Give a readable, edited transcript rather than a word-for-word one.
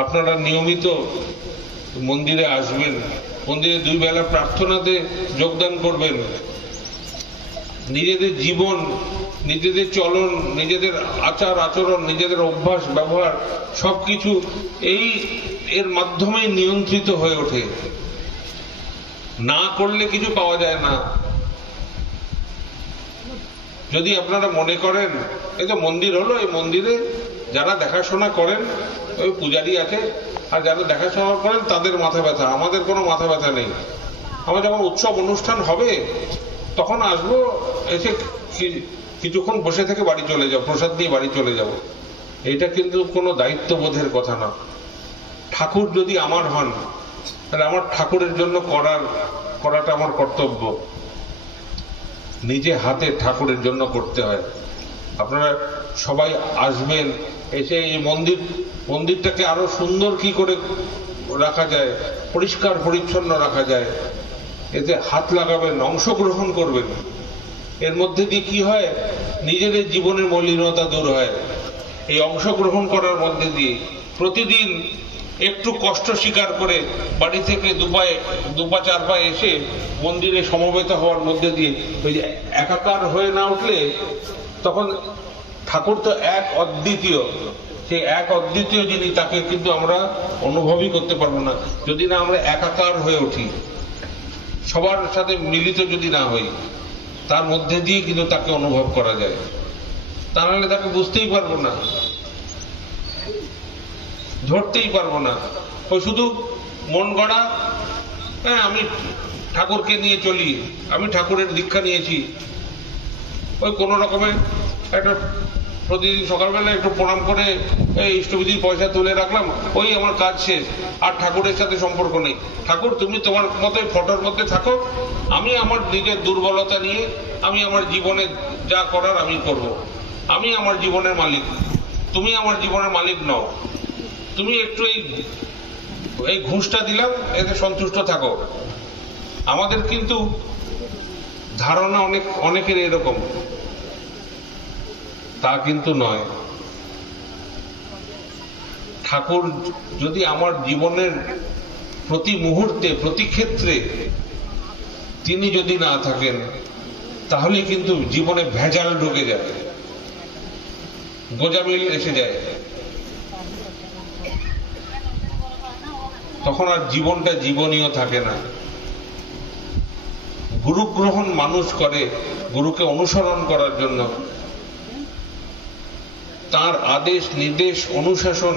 আপনারা নিয়মিত মন্দিরে আসবেন, মন্দিরে 2 বেলা প্রার্থনাতে যোগদান করবেন। নিজেদের জীবন, নিজেদের চলন, নিজেদের আচার আচরণ, নিজেদের অভ্যাস ব্যবহার সবকিছু এর মাধ্যমে নিয়ন্ত্রিত হয়ে ওঠে। না করলে কিছু পাওয়া যায় না। যদি আপনারা মনে করেন এই তো মন্দির হলো, এই মন্দিরে যারা দেখাশোনা করেন ওই পূজারি আছে, আর যারা দেখাশোনা করেন তাদের মাথা ব্যথা, আমাদের কোনো মাথা ব্যথা নেই। আমরা যখন উৎসব অনুষ্ঠান হবে তখন আসবো, এসে কিছুক্ষণ বসে থেকে বাড়ি চলে যাব, প্রসাদ নিয়ে বাড়ি চলে যাব। এটা কিন্তু কোনো দায়িত্ববোধের কথা না। ঠাকুর যদি আমার হন তাহলে আমার ঠাকুরের জন্য করাটা আমার কর্তব্য। নিজে হাতে ঠাকুরের জন্য করতে হয়। আপনারা সবাই আসবেন, এসে এই মন্দিরটাকে আরো সুন্দর কি করে রাখা যায়, পরিষ্কার পরিচ্ছন্ন রাখা যায়, এতে হাত লাগাবেন, অংশগ্রহণ করবেন। এর মধ্যে দিয়ে কি হয়, নিজেদের জীবনের মলিনতা দূর হয়। এই অংশগ্রহণ করার মধ্যে দিয়ে প্রতিদিন একটু কষ্ট স্বীকার করে বাড়ি থেকে 2 পা 4 পা এসে মন্দিরে সমবেত হওয়ার মধ্যে দিয়ে ওই যে একাকার হয়ে না উঠলে তখন ঠাকুর তো এক অদ্বিতীয়, সেই এক অদ্বিতীয় যিনি তাকে কিন্তু আমরা অনুভবই করতে পারবো না যদি না আমরা একাকার হয়ে উঠি, সবার সাথে মিলিত যদি না হই। তার মধ্যে দিয়ে কিন্তু তাকে অনুভব করা যায়, তা নাহলে তাকে বুঝতেই পারবো না, ধরতেই পারবো না। ওই শুধু মন গড়া, হ্যাঁ আমি ঠাকুরকে নিয়ে চলি, আমি ঠাকুরের দীক্ষা নিয়েছি, ওই কোনো রকমের একটা প্রতিদিন সকালবেলা একটু প্রণাম করে এই ইষ্টবিধির পয়সা তুলে রাখলাম, ওই আমার কাজ শেষ, আর ঠাকুরের সাথে সম্পর্ক নেই। ঠাকুর তুমি তোমার মতো ফটোর মধ্যে থাকো, আমি আমার নিজের দুর্বলতা নিয়ে আমি আমার জীবনে যা করার আমি করব। আমি আমার জীবনের মালিক, তুমি আমার জীবনের মালিক নও। তুমি একটু এই ঘুষটা দিলাম, এতে সন্তুষ্ট থাকো। আমাদের কিন্তু ধারণা অনেকের এরকম, তা কিন্তু নয়। ঠাকুর যদি আমার জীবনের প্রতি মুহূর্তে প্রতি ক্ষেত্রে তিনি যদি না থাকেন তাহলে কিন্তু জীবনে ভেজাল ঢুকে যায়, গোজামিল এসে যায়, তখন আর জীবনটা জীবনীয় থাকে না। গুরু গ্রহণ মানুষ করে গুরুকে অনুসরণ করার জন্য, তার আদেশ নির্দেশ অনুশাসন